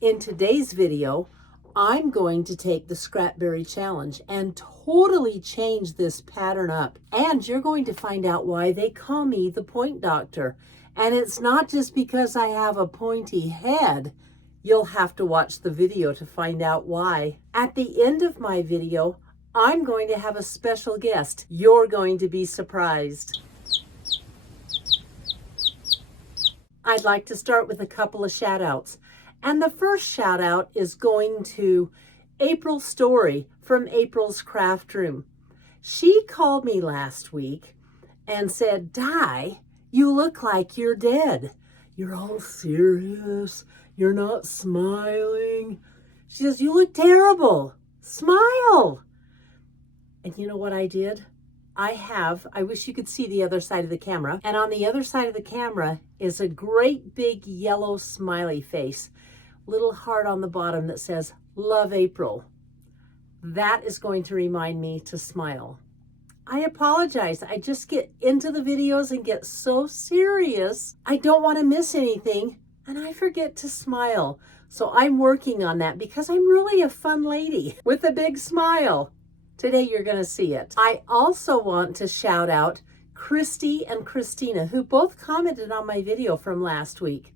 In today's video, I'm going to take the Scrapberry Challenge and totally change this pattern up. And you're going to find out why they call me the Point Doctor. And it's not just because I have a pointy head. You'll have to watch the video to find out why. At the end of my video, I'm going to have a special guest. You're going to be surprised. I'd like to start with a couple of shout outs. And the first shout out is going to April Story from April's Craft Room. She called me last week and said, Di, you look like you're dead. You're all serious. You're not smiling. She says, you look terrible. Smile. And you know what I did? I wish you could see the other side of the camera. And on the other side of the camera is a great big yellow smiley face. Little heart on the bottom that says, Love April. That is going to remind me to smile. I apologize. I just get into the videos and get so serious. I don't want to miss anything and I forget to smile. So I'm working on that because I'm really a fun lady with a big smile. Today you're going to see it. I also want to shout out Christy and Christina, who both commented on my video from last week.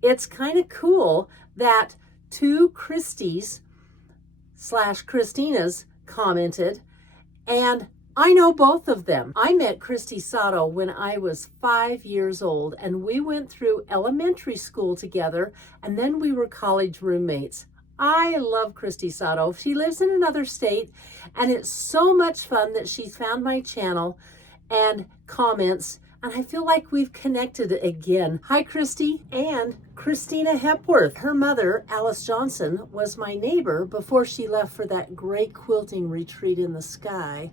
It's kind of cool that two Christies / Christinas commented, and I know both of them. I met Christy Sato when I was 5 years old, and we went through elementary school together, and then we were college roommates. I love Christy Sato. She lives in another state, and it's so much fun that she's found my channel and comments, and I feel like we've connected again. Hi, Christy. And Christina Hepworth. Her mother, Alice Johnson, was my neighbor before she left for that great quilting retreat in the sky.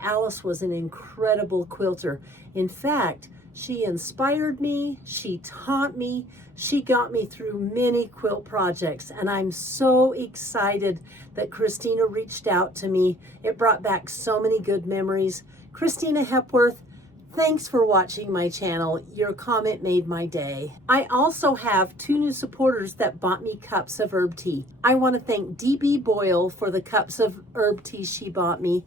Alice was an incredible quilter. In fact, she inspired me, she taught me, she got me through many quilt projects, and I'm so excited that Christina reached out to me. It brought back so many good memories. Christina Hepworth, thanks for watching my channel. Your comment made my day. I also have 2 new supporters that bought me cups of herb tea. I want to thank DB Boyle for the cups of herb tea she bought me,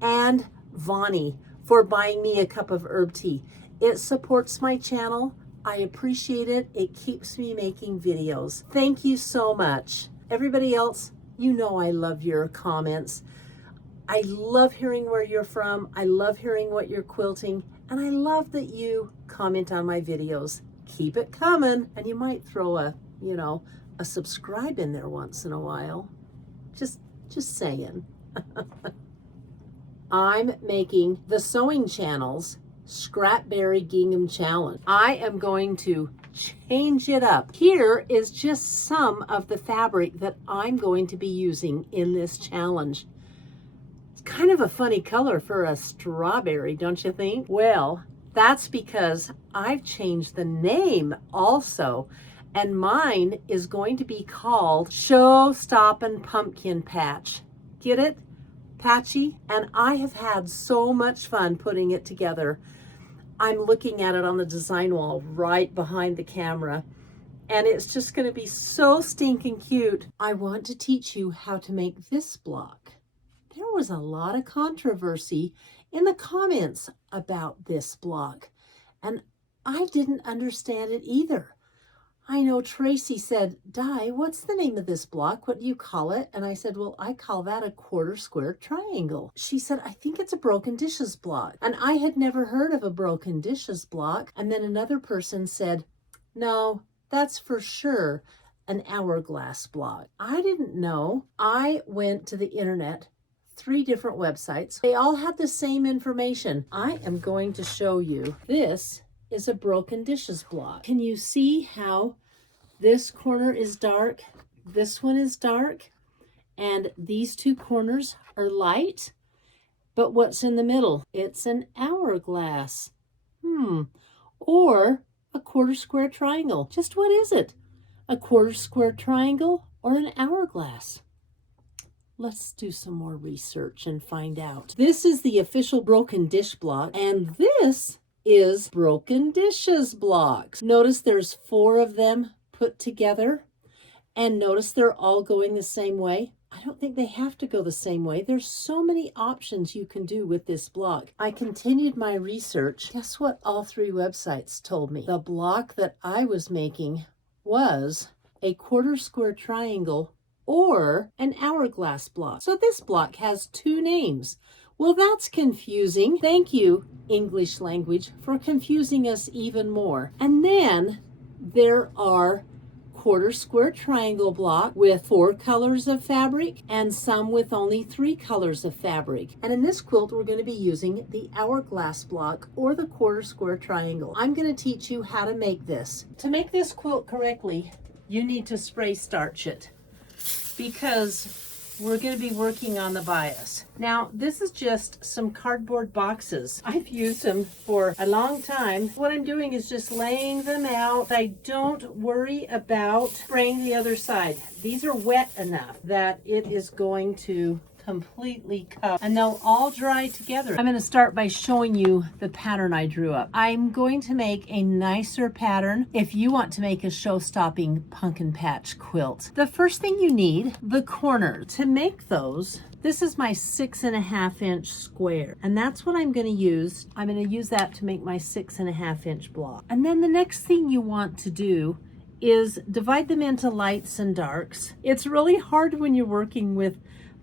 and Vonnie for buying me a cup of herb tea. It supports my channel. I appreciate it. It keeps me making videos. Thank you so much. Everybody else, you know I love your comments. I love hearing where you're from. I love hearing what you're quilting. And I love that you comment on my videos. Keep it coming. And you might throw a subscribe in there once in a while. Just saying. I'm making the sewing channel's Scrapberry Gingham Challenge. I am going to change it up. Here is just some of the fabric that I'm going to be using in this challenge. It's kind of a funny color for a strawberry, don't you think? Well, that's because I've changed the name also, and mine is going to be called Show Stoppin' Pumpkin Patch. Get it? Patchy. And I have had so much fun putting it together. I'm looking at it on the design wall right behind the camera, and it's just going to be so stinking cute. I want to teach you how to make this block. There was a lot of controversy in the comments about this block, and I didn't understand it either. I know Tracy said, Di, what's the name of this block? What do you call it? And I said, well, I call that a quarter square triangle. She said, I think it's a broken dishes block. And I had never heard of a broken dishes block. And then another person said, no, that's for sure an hourglass block. I didn't know. I went to the internet, 3 different websites. They all had the same information. I am going to show you. This is a broken dishes block. Can you see how this corner is dark, this one is dark, and these 2 corners are light? But what's in the middle? It's an hourglass. Or a quarter square triangle. Just what is it? A quarter square triangle or an hourglass? Let's do some more research and find out. This is the official broken dish block, and this is broken dishes blocks. Notice there's 4 of them put together, And notice they're all going the same way. I don't think they have to go the same way. There's so many options you can do with this block. I continued my research. Guess what all 3 websites told me? The block that I was making was a quarter square triangle or an hourglass block. So this block has 2 names. Well, that's confusing. Thank you, English language, for confusing us even more. And then there are quarter square triangle block with 4 colors of fabric and some with only 3 colors of fabric. And in this quilt, we're going to be using the hourglass block or the quarter square triangle. I'm going to teach you how to make this. To make this quilt correctly, you need to spray starch it because we're going to be working on the bias. Now, this is just some cardboard boxes. I've used them for a long time. What I'm doing is just laying them out. I don't worry about spraying the other side. These are wet enough that it is going to completely cup and they'll all dry together. I'm going to start by showing you the pattern I drew up. I'm going to make a nicer pattern if you want to make a show-stopping pumpkin patch quilt. The first thing you need, the corner. To make those, this is my 6.5 inch square, and that's what I'm going to use. I'm going to use that to make my 6.5 inch block. And then the next thing you want to do is divide them into lights and darks. It's really hard when you're working with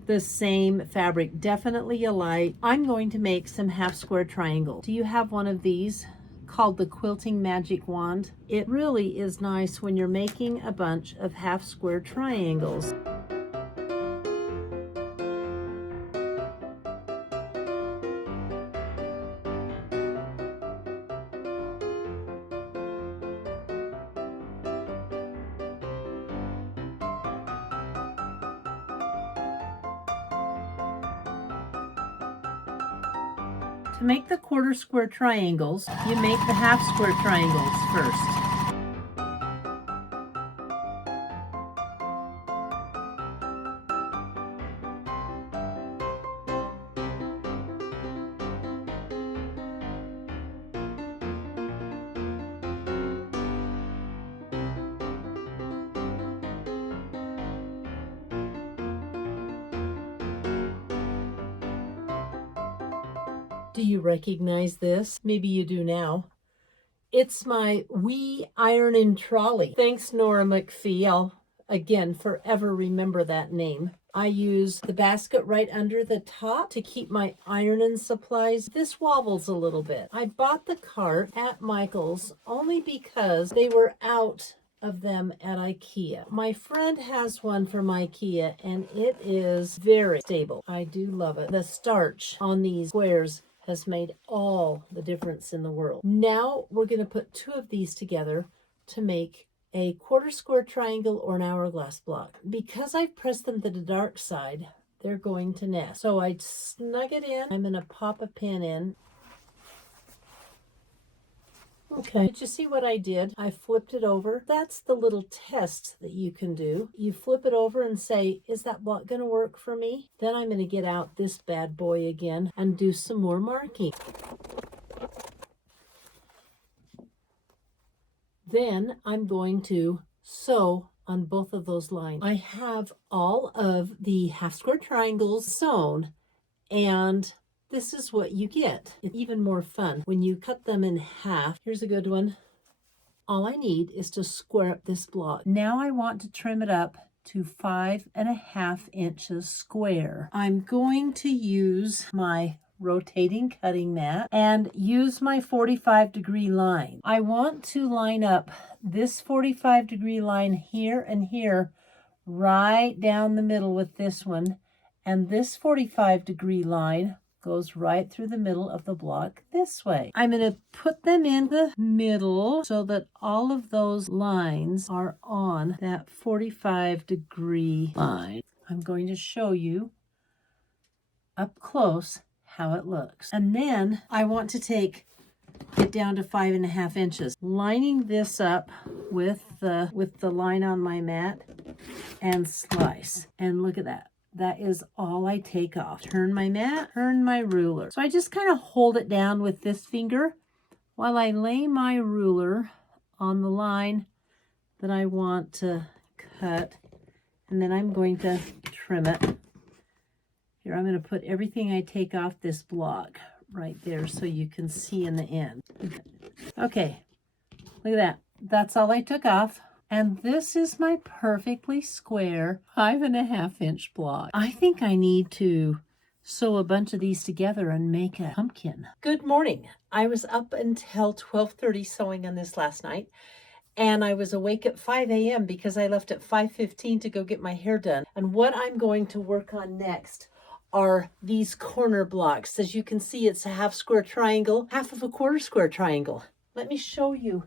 the same fabric, definitely a light. I'm going to make some half square triangles. Do you have one of these called the Quilting Magic Wand? It really is nice when you're making a bunch of half square triangles. To make the quarter square triangles, you make the half square triangles first. Do you recognize this? Maybe you do now. It's my wee ironing trolley. Thanks, Nora McPhee. I'll, again, forever remember that name. I use the basket right under the top to keep my ironing supplies. This wobbles a little bit. I bought the cart at Michael's only because they were out of them at IKEA. My friend has one from IKEA and it is very stable. I do love it. The starch on these squares has made all the difference in the world. Now we're going to put 2 of these together to make a quarter square triangle or an hourglass block. Because I've pressed them to the dark side, they're going to nest. So I snug it in. I'm going to pop a pin in. Okay, did you see what I did? I flipped it over. That's the little test that you can do. You flip it over and say, is that block going to work for me? Then I'm going to get out this bad boy again and do some more marking. Then I'm going to sew on both of those lines. I have all of the half square triangles sewn, and this is what you get. It's even more fun when you cut them in half. Here's a good one. All I need is to square up this block. Now I want to trim it up to 5.5 inches square. I'm going to use my rotating cutting mat and use my 45-degree line. I want to line up this 45-degree line here and here right down the middle with this one, and this 45-degree line goes right through the middle of the block this way. I'm going to put them in the middle so that all of those lines are on that 45-degree line. I'm going to show you up close how it looks. And then I want to take it down to 5.5 inches, lining this up with the line on my mat and slice. And look at that. That is all I take off. Turn my mat, turn my ruler. So I just kind of hold it down with this finger while I lay my ruler on the line that I want to cut And then I'm going to trim it. Here, I'm going to put everything I take off this block right there so you can see in the end. Okay, look at that. That's all I took off. And this is my perfectly square 5.5 inch block. I think I need to sew a bunch of these together and make a pumpkin. Good morning. I was up until 12:30 sewing on this last night. And I was awake at 5 a.m. because I left at 5:15 to go get my hair done. And what I'm going to work on next are these corner blocks. As you can see, it's a half square triangle, half of a quarter square triangle. Let me show you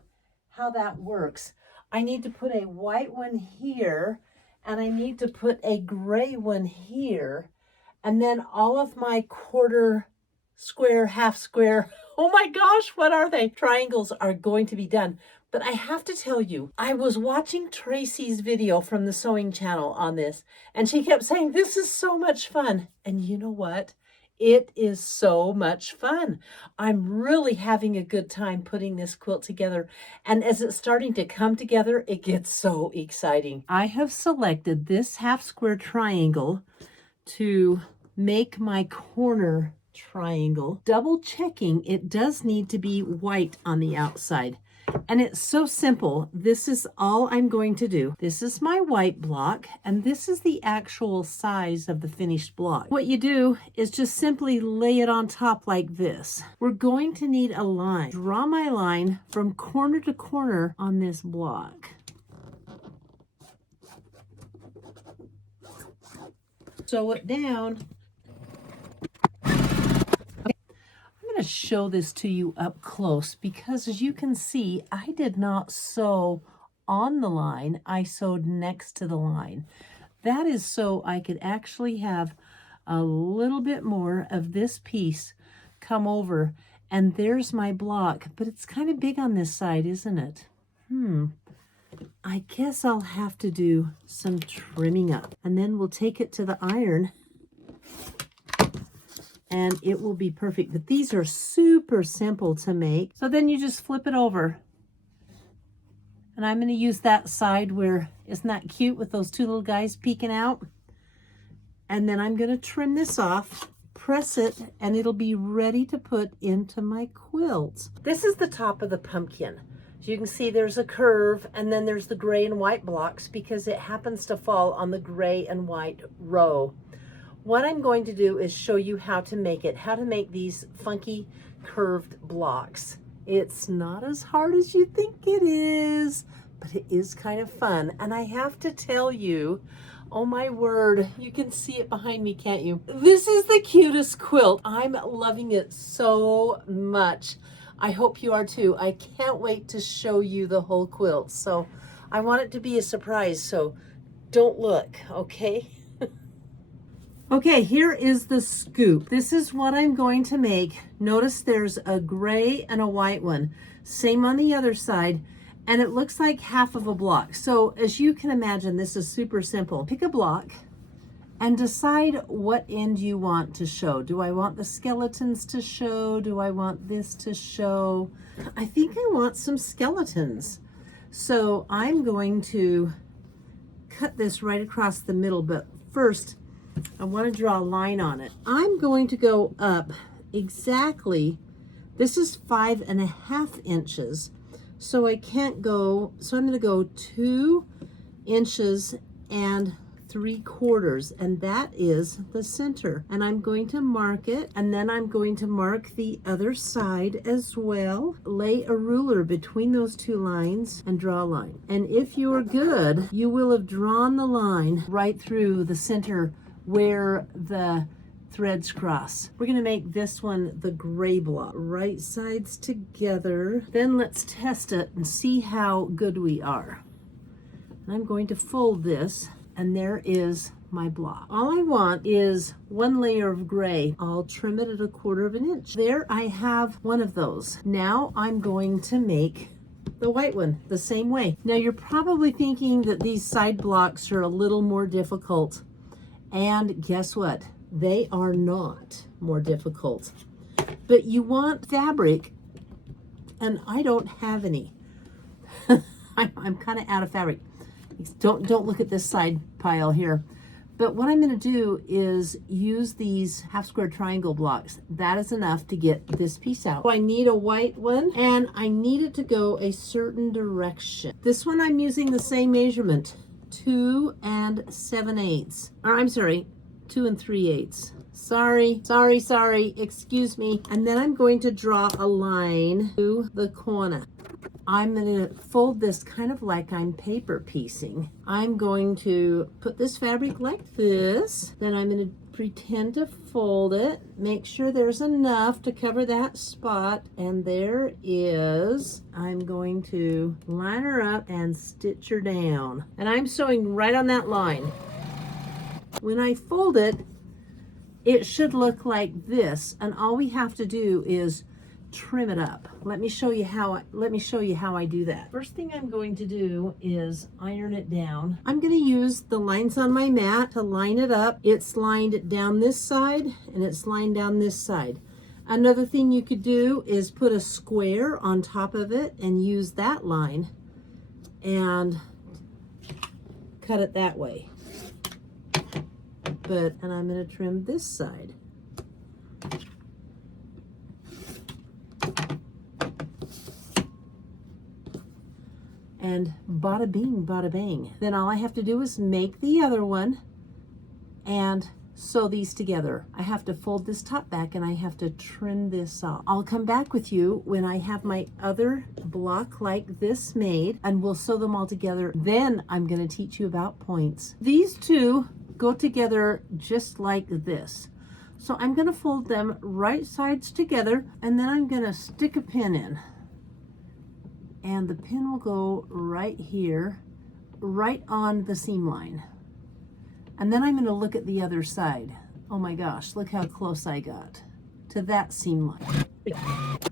how that works. I need to put a white one here, and I need to put a gray one here, and then all of my quarter square, half square, oh my gosh, what are they? Triangles are going to be done. But I have to tell you, I was watching Tracy's video from the sewing channel on this, and she kept saying, this is so much fun. And you know what? It is so much fun. I'm really having a good time putting this quilt together. And as it's starting to come together, it gets so exciting. I have selected this half square triangle to make my corner triangle. Double checking, it does need to be white on the outside. And it's so simple. This is all I'm going to do. This is my white block, and this is the actual size of the finished block. What you do is just simply lay it on top like this. We're going to need a line. Draw my line from corner to corner on this block. Sew it down. To show this to you up close, because as you can see, I did not sew on the line, I sewed next to the line. That is so I could actually have a little bit more of this piece come over, and there's my block, but it's kind of big on this side, isn't it? I guess I'll have to do some trimming up, and then we'll take it to the iron and it will be perfect. But these are super simple to make. So then you just flip it over. And I'm going to use that side where, isn't that cute with those two little guys peeking out? And then I'm going to trim this off, press it, and it'll be ready to put into my quilt. This is the top of the pumpkin. As you can see, there's a curve, and then there's the gray and white blocks because it happens to fall on the gray and white row. What I'm going to do is show you how to make it, how to make these funky curved blocks. It's not as hard as you think it is, but it is kind of fun. And I have to tell you, oh my word, you can see it behind me, can't you? This is the cutest quilt. I'm loving it so much. I hope you are too. I can't wait to show you the whole quilt. So I want it to be a surprise, so don't look, okay? Okay, here is the scoop. This is what I'm going to make. Notice there's a gray and a white one. Same on the other side, and it looks like half of a block. So as you can imagine, this is super simple. Pick a block and decide what end you want to show. Do I want the skeletons to show? Do I want this to show? I think I want some skeletons. So I'm going to cut this right across the middle, but first, I want to draw a line on it. I'm going to go up exactly, this is 5.5 inches, so I can't go, so I'm going to go 2 inches and 3/4, and that is the center. And I'm going to mark it, and then I'm going to mark the other side as well. Lay a ruler between those two lines and draw a line. And if you're good, you will have drawn the line right through the center where the threads cross. We're going to make this one the gray block. Right sides together. Then let's test it and see how good we are. And I'm going to fold this, and there is my block. All I want is 1 layer of gray. I'll trim it at 1/4 inch. There I have one of those. Now I'm going to make the white one the same way. Now you're probably thinking that these side blocks are a little more difficult. And guess what? They are not more difficult. But you want fabric, and I don't have any. I'm kind of out of fabric. Don't look at this side pile here. But what I'm going to do is use these half square triangle blocks. That is enough to get this piece out. So I need a white one, and I need it to go a certain direction. This one I'm using the same measurement, 2 7/8. Or I'm sorry, 2 3/8. Sorry, excuse me. And then I'm going to draw a line to the corner. I'm going to fold this kind of like I'm paper piecing. I'm going to put this fabric like this. Then I'm going to pretend to fold it. Make sure there's enough to cover that spot. And there is. I'm going to line her up and stitch her down. And I'm sewing right on that line. When I fold it, it should look like this. And all we have to do is trim it up. Let me show you how I do that. First thing I'm going to do is iron it down. I'm going to use the lines on my mat to line it up. It's lined down this side and it's lined down this side. Another thing you could do is put a square on top of it and use that line and cut it that way. And I'm going to trim this side. And bada bing, bada bang. Then all I have to do is make the other one and sew these together. I have to fold this top back and I have to trim this off. I'll come back with you when I have my other block like this made and we'll sew them all together. Then I'm going to teach you about points. These two go together just like this. So I'm going to fold them right sides together and then I'm going to stick a pin in. And the pin will go right here, right on the seam line. And then I'm going to look at the other side. Oh my gosh, look how close I got to that seam line.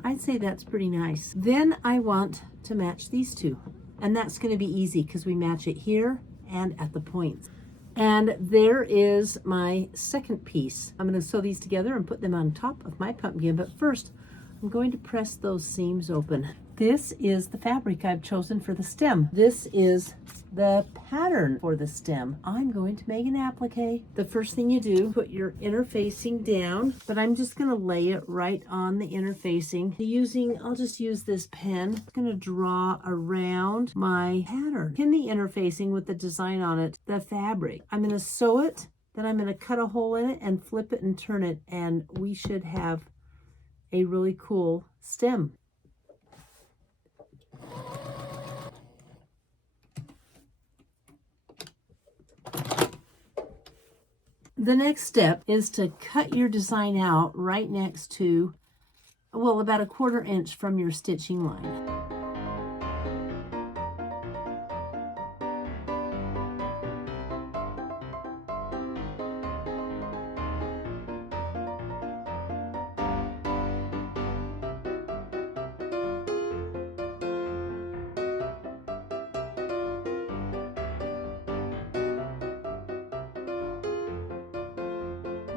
I'd say that's pretty nice. Then I want to match these two. And that's going to be easy because we match it here and at the points. And there is my second piece. I'm going to sew these together and put them on top of my pumpkin. But first, I'm going to press those seams open. This is the fabric I've chosen for the stem. This is the pattern for the stem. I'm going to make an applique. The first thing you do, put your interfacing down, but I'm just going to lay it right on the interfacing. I'll just use this pen. I'm going to draw around my pattern. Pin the interfacing with the design on it, the fabric. I'm going to sew it, then I'm going to cut a hole in it and flip it and turn it, and we should have a really cool stem. The next step is to cut your design out right next to, well, about 1/4 inch from your stitching line.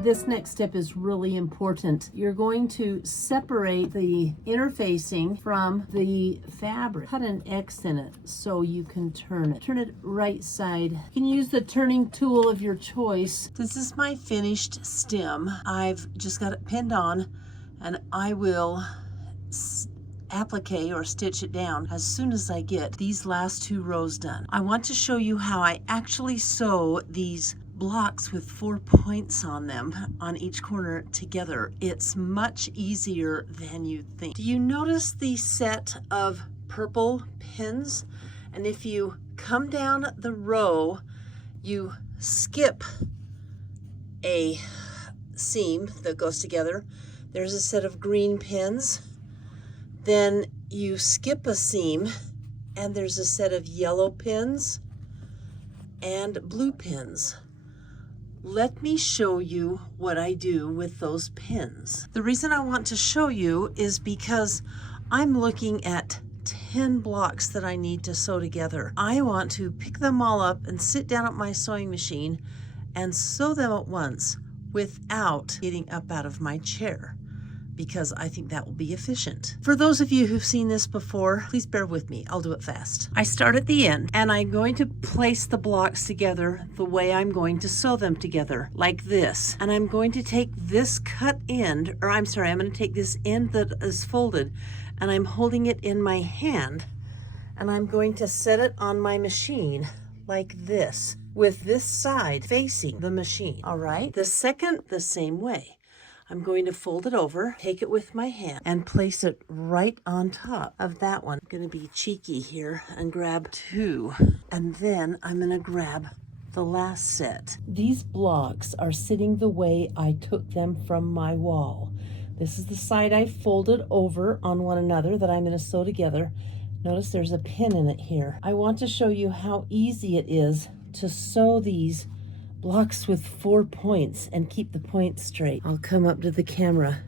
This next step is really important. You're going to separate the interfacing from the fabric. Cut an X in it so you can turn it. Turn it right side. You can use the turning tool of your choice. This is my finished stem. I've just got it pinned on and I will applique or stitch it down as soon as I get these last 2 rows done. I want to show you how I actually sew these blocks with 4 points on them on each corner together. It's much easier than you think. Do you notice the set of purple pins? And if you come down the row, you skip a seam that goes together. There's a set of green pins. Then you skip a seam and there's a set of yellow pins and blue pins. Let me show you what I do with those pins. The reason I want to show you is because I'm looking at 10 blocks that I need to sew together. I want to pick them all up and sit down at my sewing machine and sew them at once without getting up out of my chair, because I think that will be efficient. For those of you who've seen this before, please bear with me. I'll do it fast. I start at the end and I'm going to place the blocks together the way I'm going to sew them together, like this. And I'm going to take this cut end, or I'm sorry, I'm going to take this end that is folded and I'm holding it in my hand and I'm going to set it on my machine like this, with this side facing the machine. All right, the second, the same way. I'm going to fold it over, take it with my hand, and place it right on top of that one. I'm going to be cheeky here and grab two, and then I'm going to grab the last set. These blocks are sitting the way I took them from my wall. This is the side I folded over on one another that I'm going to sew together. Notice there's a pin in it here. I want to show you how easy it is to sew these blocks with 4 points and keep the points straight. I'll come up to the camera.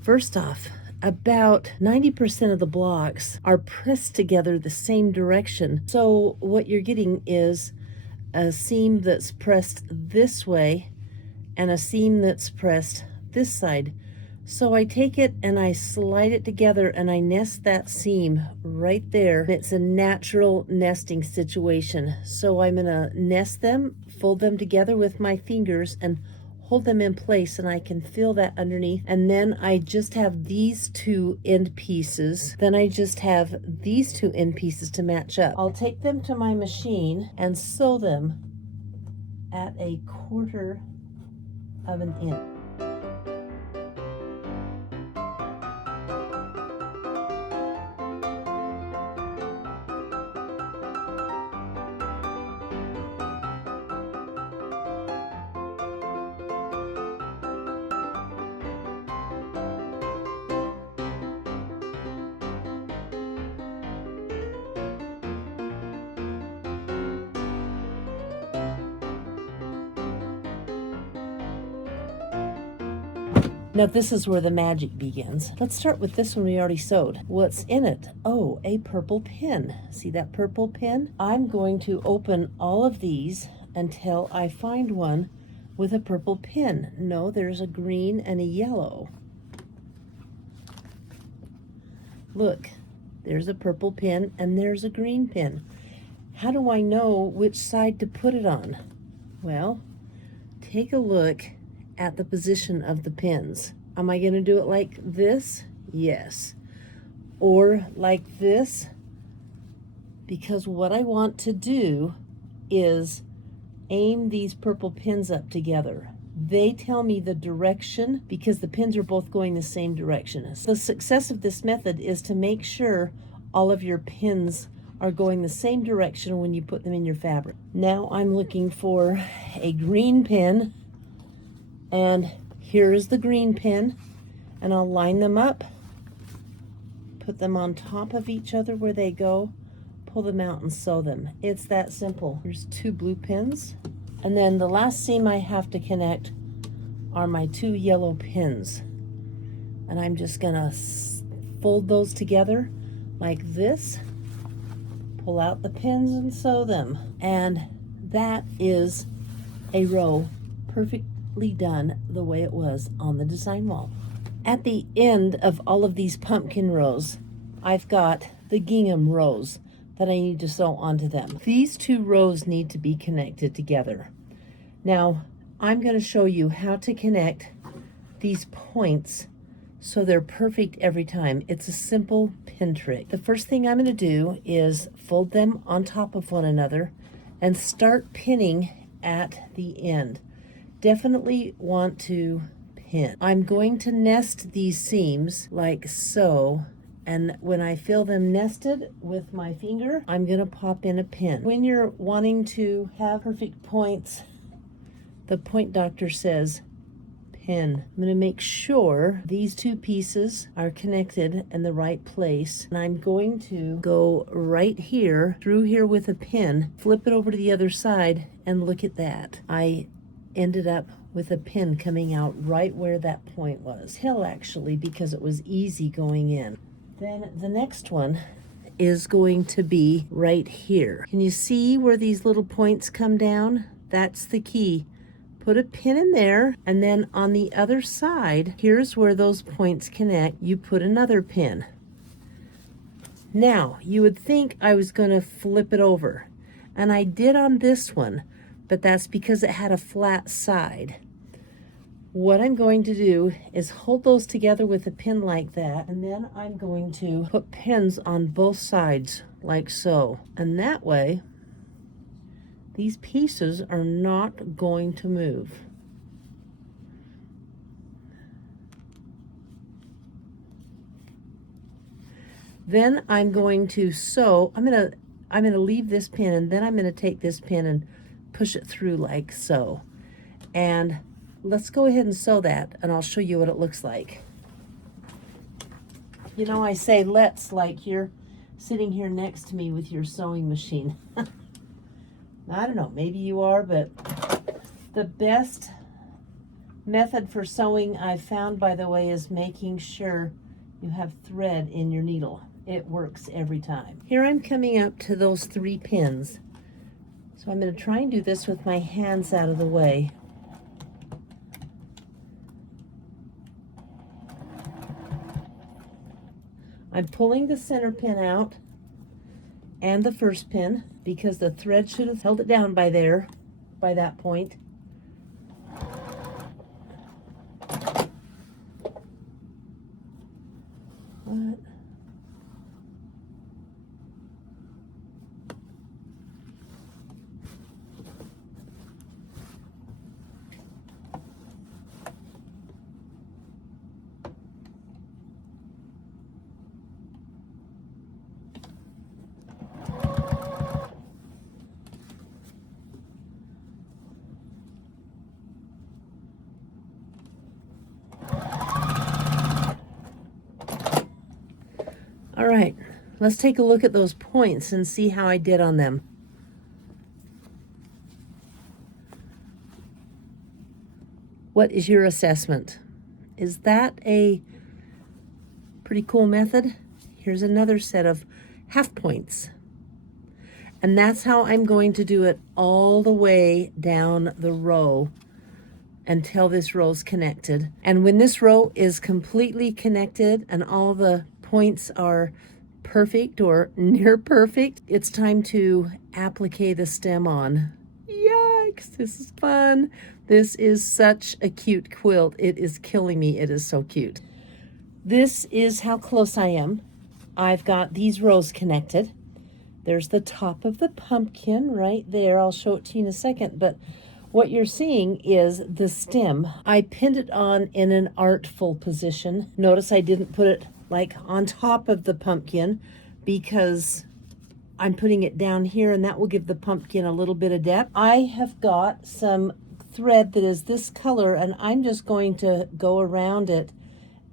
First off, about 90% of the blocks are pressed together the same direction. So what you're getting is a seam that's pressed this way and a seam that's pressed this side. So I take it and I slide it together and I nest that seam right there. It's a natural nesting situation. So I'm gonna nest them, fold them together with my fingers and hold them in place, and I can feel that underneath. And then I just have these two end pieces. Then I just have these two end pieces to match up. I'll take them to my machine and sew them at 1/4 of an inch. Now this is where the magic begins. Let's start with this one we already sewed. What's in it? Oh, a purple pin. See that purple pin? I'm going to open all of these until I find one with a purple pin. No, there's a green and a yellow. Look, there's a purple pin and there's a green pin. How do I know which side to put it on? Well, take a look at the position of the pins. Am I going to do it like this? Yes. Or like this? Because what I want to do is aim these purple pins up together. They tell me the direction because the pins are both going the same direction. The success of this method is to make sure all of your pins are going the same direction when you put them in your fabric. Now I'm looking for a green pin, and here's the green pin, and I'll line them up, put them on top of each other where they go, pull them out and sew them. It's that simple. Here's 2 blue pins, and then the last seam I have to connect are my 2 yellow pins, and I'm just gonna fold those together like this, pull out the pins and sew them, and that is a row perfectly done the way it was on the design wall. At the end of all of these pumpkin rows, I've got the gingham rows that I need to sew onto them. These 2 rows need to be connected together. Now, I'm going to show you how to connect these points so they're perfect every time. It's a simple pin trick. The first thing I'm going to do is fold them on top of one another and start pinning at the end. Definitely want to pin. I'm going to nest these seams like so, and when I feel them nested with my finger, I'm going to pop in a pin. When you're wanting to have perfect points, the point doctor says pin. I'm going to make sure these 2 pieces are connected in the right place, and I'm going to go right here through here with a pin, flip it over to the other side, and look at that. I ended up with a pin coming out right where that point was. Hill actually, because it was easy going in. Then the next one is going to be right here. Can you see where these little points come down? That's the key. put a pin in there, and then on the other side, here's where those points connect. You put another pin. Now, you would think I was going to flip it over, and I did on this one, but that's because it had a flat side. What I'm going to do is hold those together with a pin like that, and then I'm going to put pins on both sides like so. And that way, these pieces are not going to move. Then I'm going to sew. I'm gonna leave this pin, and then I'm gonna take this pin and push it through like so. And let's go ahead and sew that, and I'll show you what it looks like. You know, I say let's like you're sitting here next to me with your sewing machine. I don't know, maybe you are, but the best method for sewing I've found, by the way, is making sure you have thread in your needle. It works every time. Here I'm coming up to those 3 pins. So I'm going to try and do this with my hands out of the way. I'm pulling the center pin out and the first pin because the thread should have held it down by there, by that point. What? All right, let's take a look at those points and see how I did on them. What is your assessment? Is that a pretty cool method? Here's another set of half points. And that's how I'm going to do it all the way down the row until this row's connected. And when this row is completely connected and all the points are perfect or near perfect, it's time to applique the stem on. Yikes, this is fun. This is such a cute quilt. It is killing me. It is so cute. This is how close I am. I've got these rows connected. There's the top of the pumpkin right there. I'll show it to you in a second, but what you're seeing is the stem. I pinned it on in an artful position. Notice I didn't put it like on top of the pumpkin because I'm putting it down here, and that will give the pumpkin a little bit of depth. I have got some thread that is this color, and I'm just going to go around it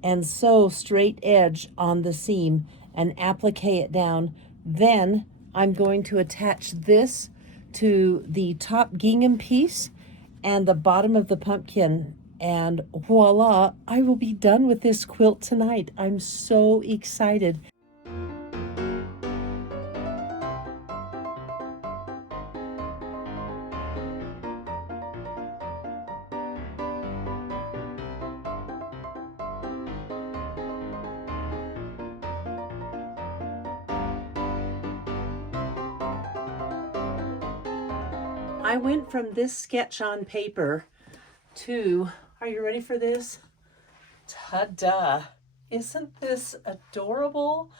and sew straight edge on the seam and applique it down. Then I'm going to attach this to the top gingham piece and the bottom of the pumpkin, and voila, I will be done with this quilt tonight. I'm so excited. I went from this sketch on paper to, are you ready for this? Ta-da! Isn't this adorable?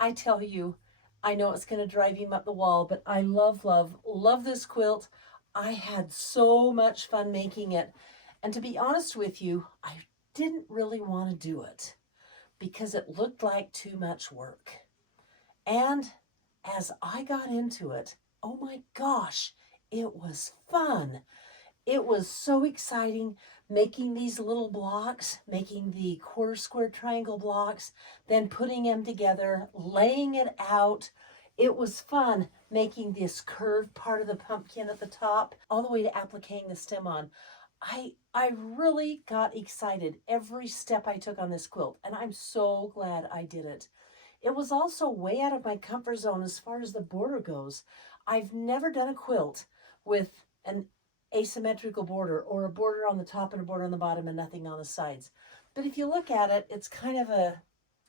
I tell you, I know it's going to drive him up the wall, but I love, love, love this quilt. I had so much fun making it. And to be honest with you, I didn't really want to do it because it looked like too much work. And as I got into it, oh my gosh, it was fun. It was so exciting making these little blocks, making the quarter square triangle blocks, then putting them together, laying it out. It was fun making this curved part of the pumpkin at the top, all the way to appliquing the stem on. I really got excited every step I took on this quilt, and I'm so glad I did it. It was also way out of my comfort zone as far as the border goes. I've never done a quilt with an asymmetrical border, or a border on the top and a border on the bottom and nothing on the sides. But if you look at it, it's kind of a,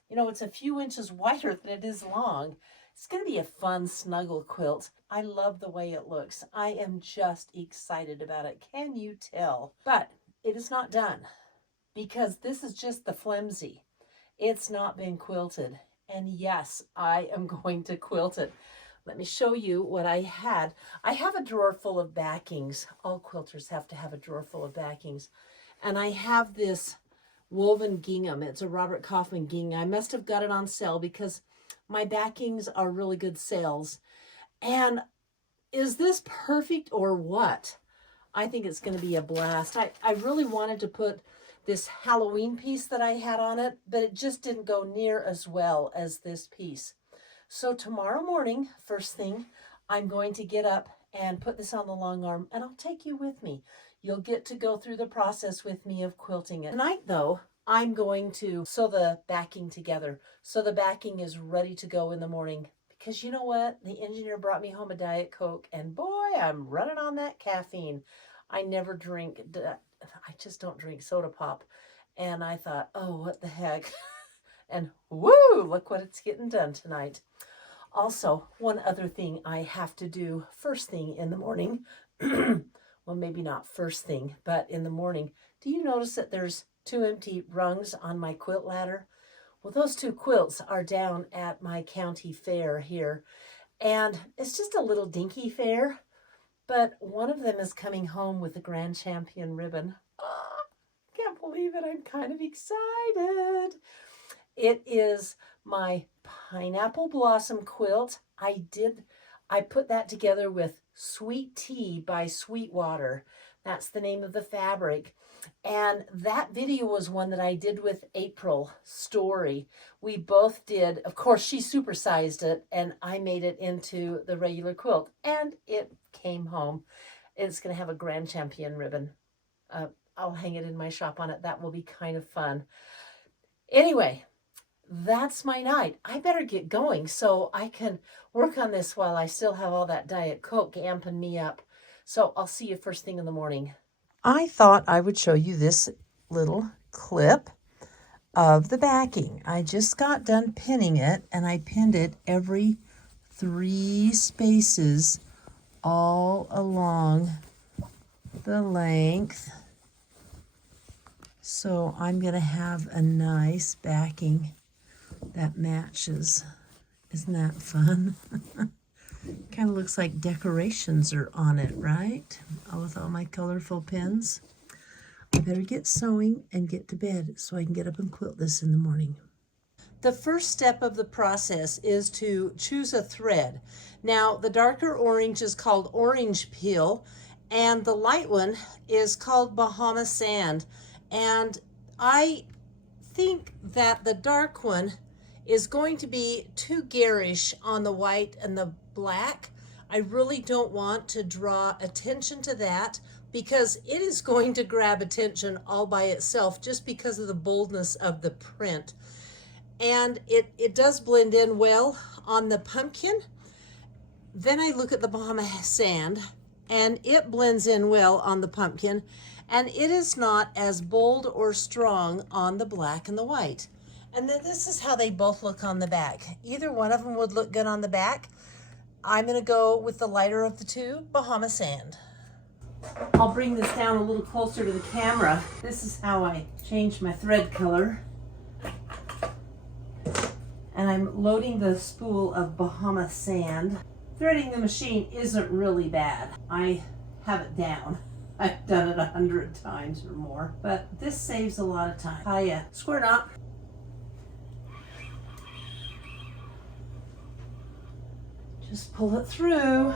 you know, it's a few inches wider than it is long. It's going to be a fun snuggle quilt. I love the way it looks. I am just excited about it. Can you tell? But it is not done, because this is just the flimsy. It's not been quilted. And yes, I am going to quilt it. Let me show you what I had. I have a drawer full of backings. All quilters have to have a drawer full of backings. And I have this woven gingham. It's a Robert Kaufman gingham. I must have got it on sale because my backings are really good sales. And is this perfect or what? I think it's going to be a blast. I really wanted to put this Halloween piece that I had on it, but it just didn't go near as well as this piece. So tomorrow morning, first thing, I'm going to get up and put this on the long arm, and I'll take you with me. You'll get to go through the process with me of quilting it. Tonight, though, I'm going to sew the backing together so the backing is ready to go in the morning. Because you know what? The engineer brought me home a Diet Coke, and boy, I'm running on that caffeine. I never drink, I just don't drink soda pop. And I thought, oh, what the heck? And woo, look what it's getting done tonight. Also, one other thing I have to do first thing in the morning. Well, maybe not first thing, but in the morning. Do you notice that there's 2 empty rungs on my quilt ladder? Well, those 2 quilts are down at my county fair here. And it's just a little dinky fair, but one of them is coming home with a grand champion ribbon. Oh, can't believe it. I'm kind of excited. It is my pineapple blossom quilt. I put that together with Sweet Tea by Sweetwater. That's the name of the fabric. And that video was one that I did with April Story. We both did, of course, she supersized it and I made it into the regular quilt, and it came home. It's going to have a grand champion ribbon. I'll hang it in my shop on it. That will be kind of fun. Anyway, that's my night. I better get going so I can work on this while I still have all that Diet Coke amping me up. So I'll see you first thing in the morning. I thought I would show you this little clip of the backing. I just got done pinning it, and I pinned it every 3 spaces all along the length. So I'm going to have a nice backing that matches. Isn't that fun? Kind of looks like decorations are on it, right? With all my colorful pins. I better get sewing and get to bed so I can get up and quilt this in the morning. The first step of the process is to choose a thread. Now, the darker orange is called orange peel, and the light one is called Bahama Sand. And I think that the dark one is going to be too garish on the white and the black. I really don't want to draw attention to that because it is going to grab attention all by itself just because of the boldness of the print. And it does blend in well on the pumpkin. Then I look at the Bahama Sand, and it blends in well on the pumpkin, and it is not as bold or strong on the black and the white. And then this is how they both look on the back. Either one of them would look good on the back. I'm going to go with the lighter of the 2, Bahama Sand. I'll bring this down a little closer to the camera. This is how I change my thread color. And I'm loading the spool of Bahama Sand. Threading the machine isn't really bad. I have it down. I've done it 100 times or more, but this saves a lot of time. Tie a square knot. Just pull it through.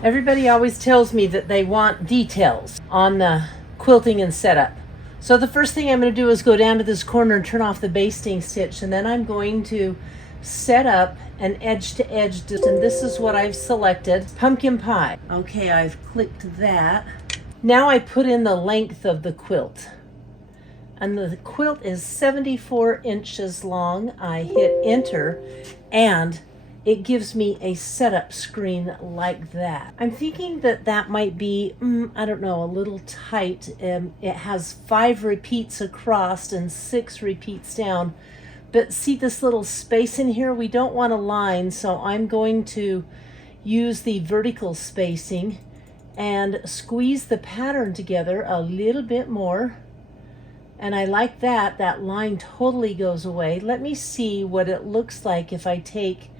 Everybody always tells me that they want details on the quilting and setup. So the first thing I'm going to do is go down to this corner and turn off the basting stitch, and then I'm going to set up an edge to edge, and this is what I've selected, pumpkin pie. Okay, I've clicked that. Now I put in the length of the quilt, and the quilt is 74 inches long. I hit enter and it gives me a setup screen like that. I'm thinking that that might be, I don't know, a little tight. It has 5 repeats across and 6 repeats down. But see this little space in here? We don't want a line, so I'm going to use the vertical spacing and squeeze the pattern together a little bit more. And I like that. That line totally goes away. Let me see what it looks like if I take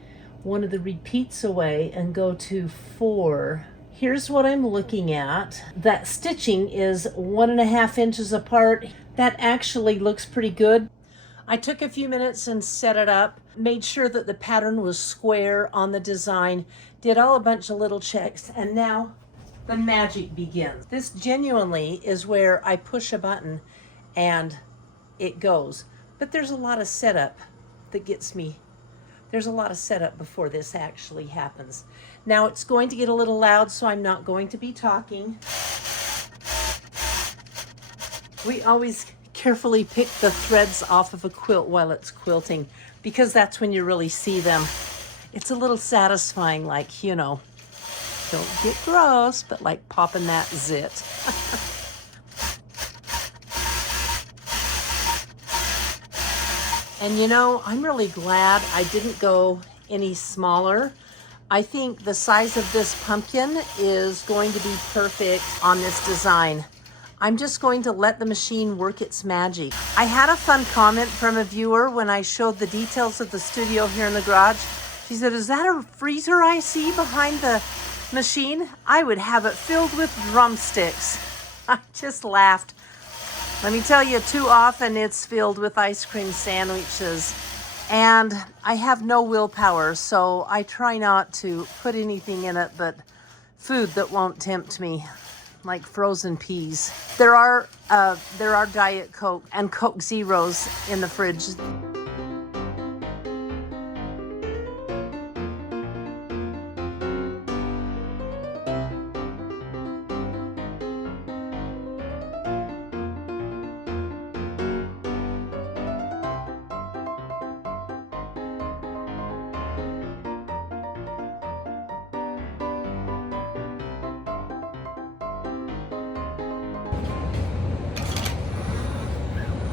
one of the repeats away and go to 4. Here's what I'm looking at. That stitching is 1.5 inches apart. That actually looks pretty good. I took a few minutes and set it up, made sure that the pattern was square on the design, did all a bunch of little checks, and now the magic begins. This genuinely is where I push a button and it goes. But there's a lot of setup that gets me. There's a lot of setup before this actually happens. Now it's going to get a little loud, so I'm not going to be talking. We always carefully pick the threads off of a quilt while it's quilting, because that's when you really see them. It's a little satisfying, like, you know, don't get gross, but like popping that zit. And you know, I'm really glad I didn't go any smaller. I think the size of this pumpkin is going to be perfect on this design. I'm just going to let the machine work its magic. I had a fun comment from a viewer when I showed the details of the studio here in the garage. She said, "Is that a freezer I see behind the machine? I would have it filled with drumsticks." I just laughed. Let me tell you, too often it's filled with ice cream sandwiches, and I have no willpower, so I try not to put anything in it but food that won't tempt me, like frozen peas. There are Diet Coke and Coke Zeros in the fridge.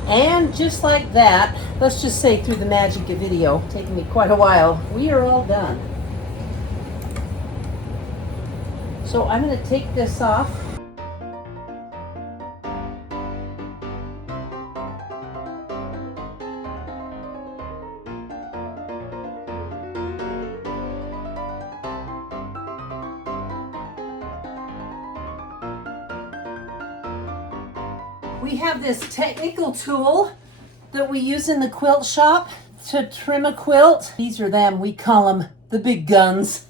And just like that, let's just say through the magic of video, taking me quite a while, we are all done. So I'm going to take this off. We have this technical tool that we use in the quilt shop to trim a quilt. These are them. We call them the big guns.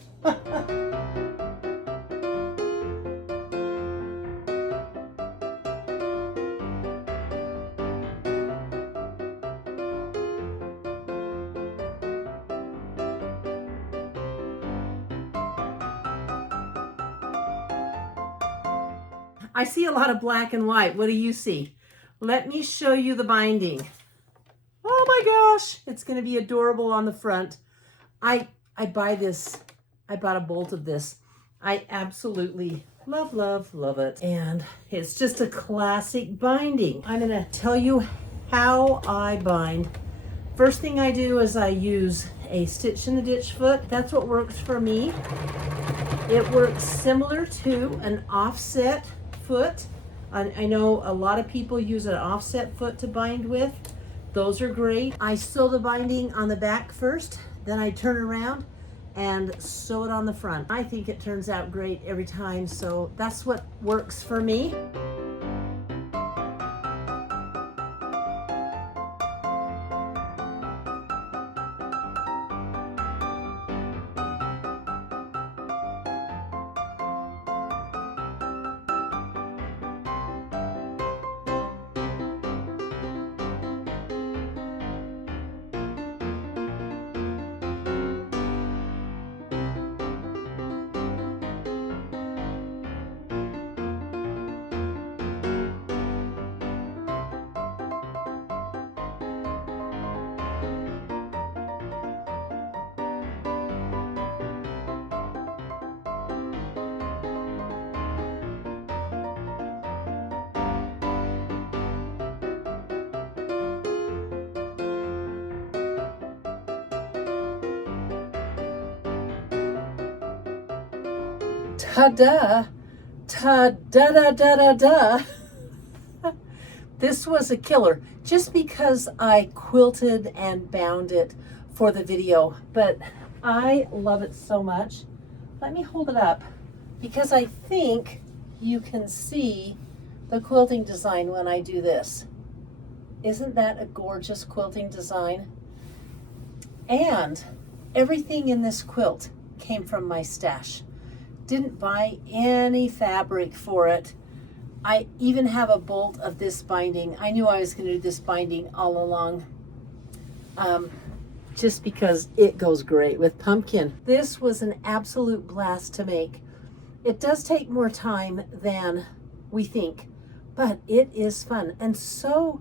I see a lot of black and white. What do you see? Let me show you the binding. Oh my gosh, it's going to be adorable on the front. I buy this. I bought a bolt of this. I absolutely love it. And it's just a classic binding. I'm going to tell you how I bind. First thing I do is I use a stitch in the ditch foot. That's what works for me. It works similar to an offset foot. I know a lot of people use an offset foot to bind with. Those are great. I sew the binding on the back first, then I turn around and sew it on the front. I think it turns out great every time, so that's what works for me. Ta-da, ta-da-da-da-da-da. This was a killer just because I quilted and bound it for the video, but I love it so much. Let me hold it up because I think you can see the quilting design when I do this. Isn't that a gorgeous quilting design? And everything in this quilt came from my stash. Didn't buy any fabric for it. I even have a bolt of this binding. I knew I was going to do this binding all along, just because it goes great with pumpkin. This was an absolute blast to make. It does take more time than we think, but it is fun. And so,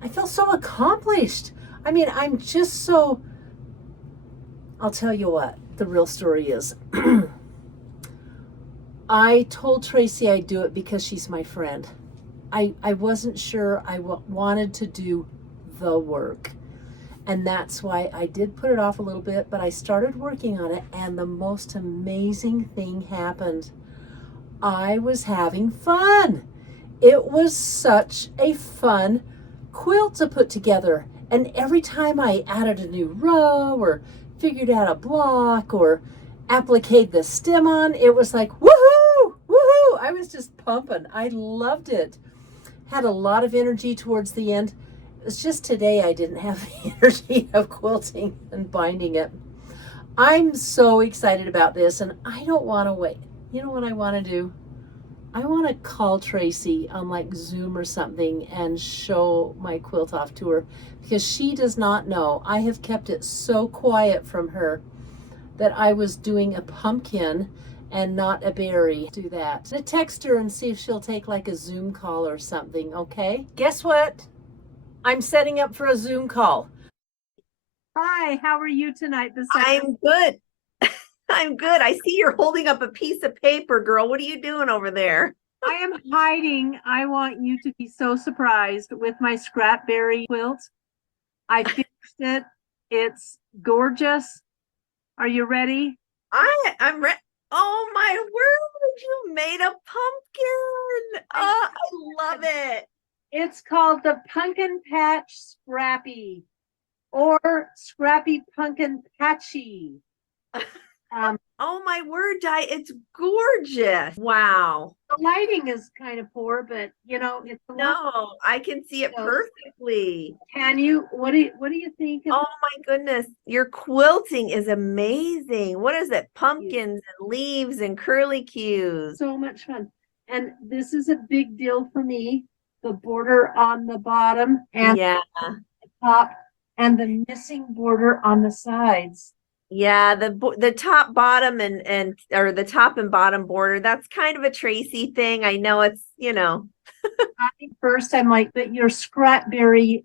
I feel so accomplished. I mean, I'm just so, I'll tell you what the real story is. I told Tracy I'd do it because she's my friend. I wasn't sure I wanted to do the work. And that's why I did put it off a little bit, but I started working on it and the most amazing thing happened. I was having fun. It was such a fun quilt to put together. And every time I added a new row or figured out a block or appliqued the stem on, it was like, woohoo, woohoo. I was just pumping. I loved it. Had a lot of energy towards the end. It was just today I didn't have the energy of quilting and binding it. I'm so excited about this and I don't want to wait. You know what I want to do? I want to call Tracy on like Zoom or something and show my quilt off to her because she does not know. I have kept it so quiet from her that I was doing a pumpkin and not a berry. Do that. I'm gonna text her and see if she'll take like a Zoom call or something, okay? Guess what? I'm setting up for a Zoom call. Hi, how are you tonight? I'm good. I'm good. I see you're holding up a piece of paper, girl. What are you doing over there? I am hiding. I want you to be so surprised with my scrapberry quilt. I finished it. It's gorgeous. Are you ready? I'm ready. Oh my word, you made a pumpkin. Oh, I love it. It's called the Pumpkin Patch Scrappy or Scrappy Pumpkin Patchy. Oh my word, Di, it's gorgeous. Wow. The lighting is kind of poor, but you know, it's a No, I can see it perfectly. Can you? What do you think? Oh my goodness, your quilting is amazing. What is it? Pumpkins and leaves and curlicues. So much fun. And this is a big deal for me. The border on the bottom and the top and the missing border on the sides. Yeah, the top, bottom, and or the top and bottom border, that's kind of a Tracy thing. I know it's, you know. First, I'm like, but your strawberry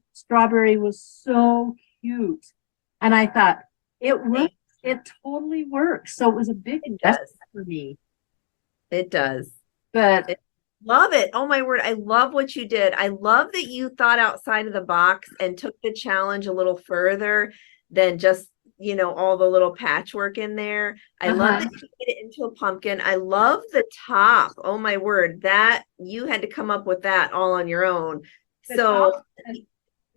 was so cute. And I thought, it works. It totally works. So it was a big investment for me. It does. But love it. Oh my word. I love what you did. I love that you thought outside of the box and took the challenge a little further than just, you know, all the little patchwork in there. I love that you made it into a pumpkin. I love the top. Oh my word, that you had to come up with that all on your own. So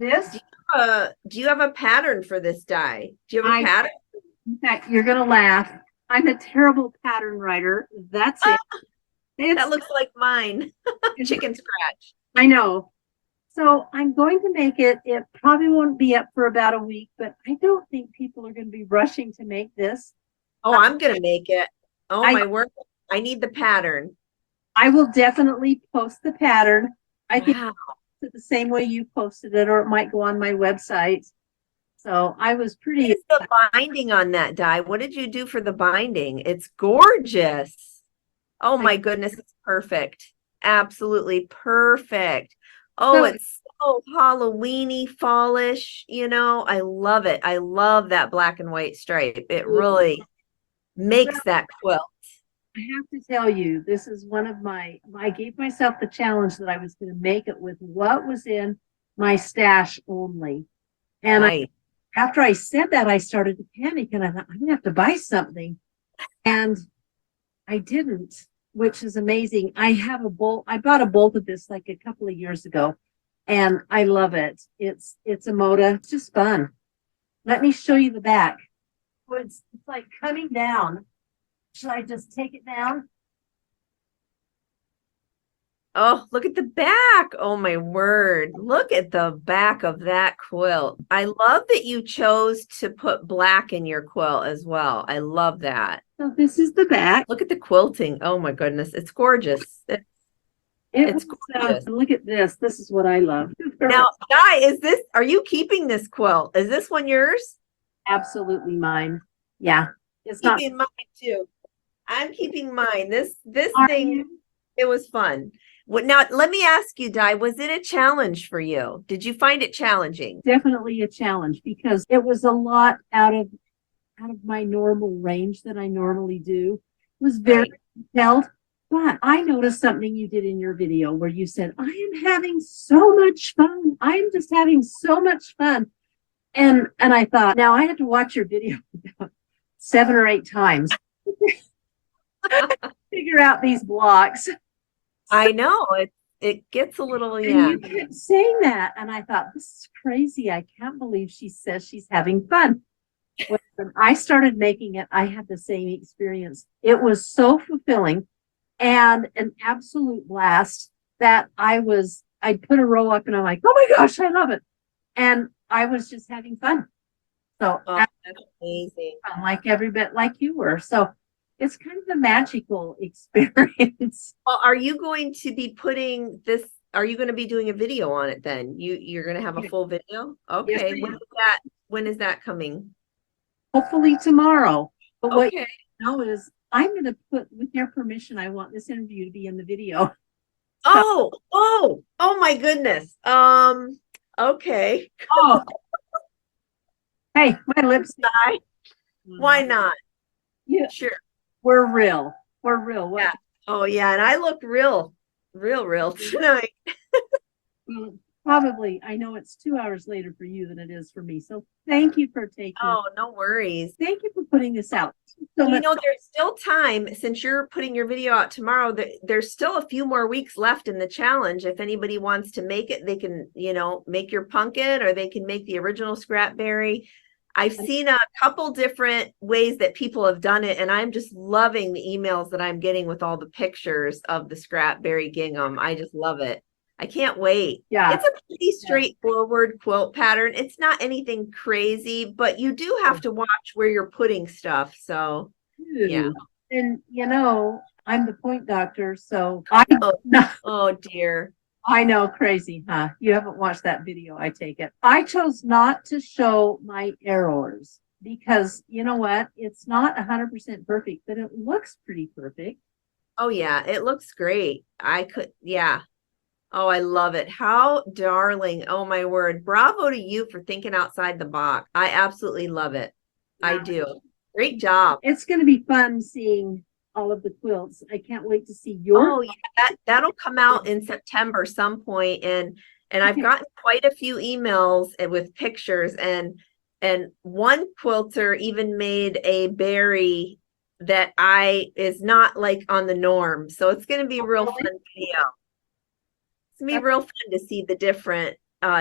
this do you have a pattern for this die? Do you have a pattern? In fact, you're gonna laugh. I'm a terrible pattern writer. That's it. That looks like mine. Chicken scratch. I know. So I'm going to make it. It probably won't be up for about a week, but I don't think people are going to be rushing to make this. Oh, I'm going to make it. Oh, my word. I need the pattern. I will definitely post the pattern. I think it's the same way you posted it, or it might go on my website. So I was pretty. What's the binding on that die? What did you do for the binding? It's gorgeous. Oh my goodness, it's perfect. Absolutely perfect. Oh, it's so Halloween-y, fallish, you know. I love it. I love that black and white stripe. It really makes that quilt. I have to tell you, this is one of I gave myself the challenge that I was going to make it with what was in my stash only. And after I said that, I started to panic and I thought, I'm going to have to buy something. And I didn't, which is amazing. I have a bolt. I bought a bolt of this like a couple of years ago, and I love it. It's a Moda. It's just fun. Let me show you the back. Well, it's like coming down. Should I just take it down? Oh, look at the back. Oh my word. Look at the back of that quilt. I love that you chose to put black in your quilt as well. I love that. So this is the back. Look at the quilting. Oh my goodness. It's gorgeous. It's gorgeous. Look at this. This is what I love. Now, Di, are you keeping this quilt? Is this one yours? Absolutely mine. Yeah. It's keeping mine too. I'm keeping mine. This thing, it was fun. Now, let me ask you, Di, was it a challenge for you? Did you find it challenging? Definitely a challenge because it was a lot out of my normal range that I normally do. It was very detailed, but I noticed something you did in your video where you said, I am having so much fun. I'm just having so much fun. And I thought, now I had to watch your video 7 or 8 times. Figure out these blocks. I know it gets a little, and you kept saying that, and I thought, this is crazy. I can't believe she says she's having fun. When I started making it, I had the same experience. It was so fulfilling and an absolute blast that I put a row up and I'm like, oh my gosh, I love it. And I was just having fun. So that's amazing. Fun, like every bit like you were. So it's kind of a magical experience. Well, are you going to be putting this? Are you going to be doing a video on it then? You're going to have a full video? Okay. Yes, when is that coming? Hopefully tomorrow. But what okay. you know is I'm going to put, with your permission, I want this interview to be in the video. Oh my goodness. Okay. Oh. Hey, my lips. Why not? Yeah. Sure. We're real. Yeah. Oh yeah, and I look real tonight. Well, probably. I know it's 2 hours later for you than it is for me. So thank you for taking. Oh, no worries. Thank you for putting this out. So you know, there's still time since you're putting your video out tomorrow. There's still a few more weeks left in the challenge. If anybody wants to make it, they can, make your pumpkin, or they can make the original scrapberry. I've seen a couple different ways that people have done it, and I'm just loving the emails that I'm getting with all the pictures of the scrapberry gingham. I just love it. I can't wait. Yeah. It's a pretty straightforward quilt pattern. It's not anything crazy, but you do have to watch where you're putting stuff. So, yeah. And I'm the point doctor, so oh dear. I know, crazy, huh? You haven't watched that video, I take it. I chose not to show my errors because you know what? It's not 100% perfect, but it looks pretty perfect. Oh yeah, it looks great. Yeah. Oh, I love it. How darling. Oh my word. Bravo to you for thinking outside the box. I absolutely love it. Yeah. I do. Great job. It's going to be fun seeing all of the quilts. I can't wait to see your. Oh yeah, that'll come out in September some point, and I've gotten quite a few emails with pictures, and one quilter even made a berry that is not like on the norm, so it's going to be real fun video. It's going to be real fun to see the different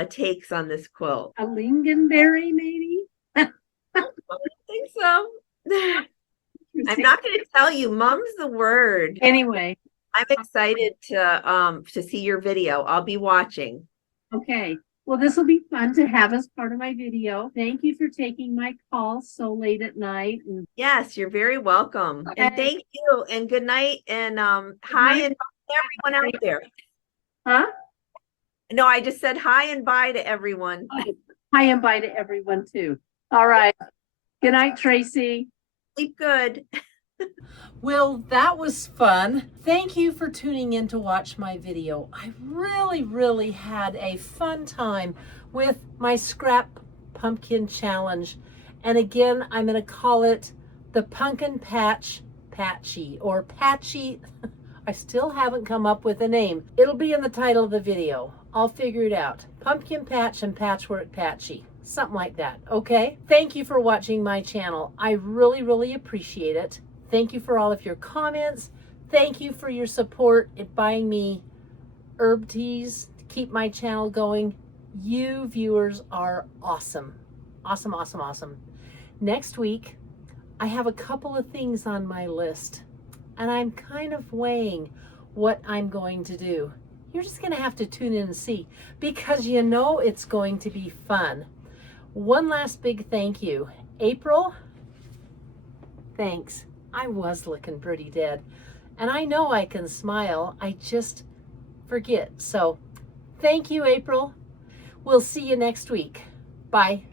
takes on this quilt. A lingonberry, maybe. I don't think so. I'm not going to tell you. Mum's the word. Anyway, I'm excited to see your video. I'll be watching. Okay. Well, this will be fun to have as part of my video. Thank you for taking my call so late at night. Yes, you're very welcome. And thank you. And good night. And hi and bye to everyone out there. Huh? No, I just said hi and bye to everyone. Hi and bye to everyone too. All right. Good night, Tracy. Sleep good. Well, that was fun. Thank you for tuning in to watch my video. I really had a fun time with my scrap pumpkin challenge. And again, I'm going to call it the Pumpkin Patch Patchy or Patchy. I still haven't come up with a name. It'll be in the title of the video. I'll figure it out. Pumpkin Patch and Patchwork Patchy. Something like that, okay? Thank you for watching my channel. I really appreciate it. Thank you for all of your comments. Thank you for your support in buying me herb teas to keep my channel going. You viewers are awesome. Awesome, awesome, awesome. Next week, I have a couple of things on my list, and I'm kind of weighing what I'm going to do. You're just going to have to tune in and see, because you know it's going to be fun. One last big thank you. April, thanks. I was looking pretty dead. And I know I can smile. I just forget. So thank you, April. We'll see you next week. Bye.